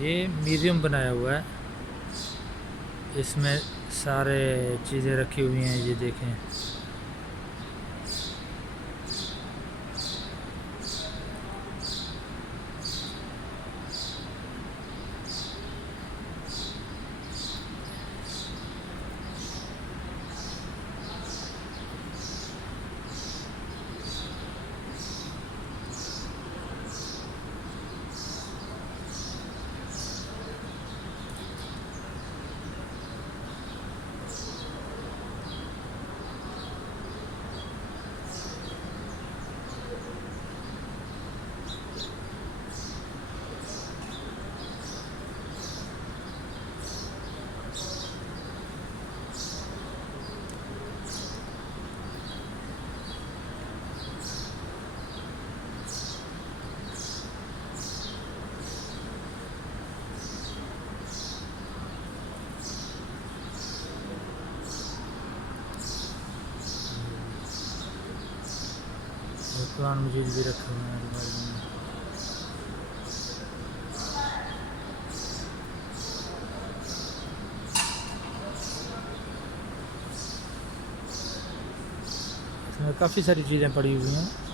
ये म्यूज़ियम बनाया हुआ है, इसमें सारे चीज़ें रखी हुई हैं। ये देखें, कुरान मजीद भी रखे हुए हैं अलमारी में। इसमें काफ़ी सारी चीज़ें पड़ी हुई हैं।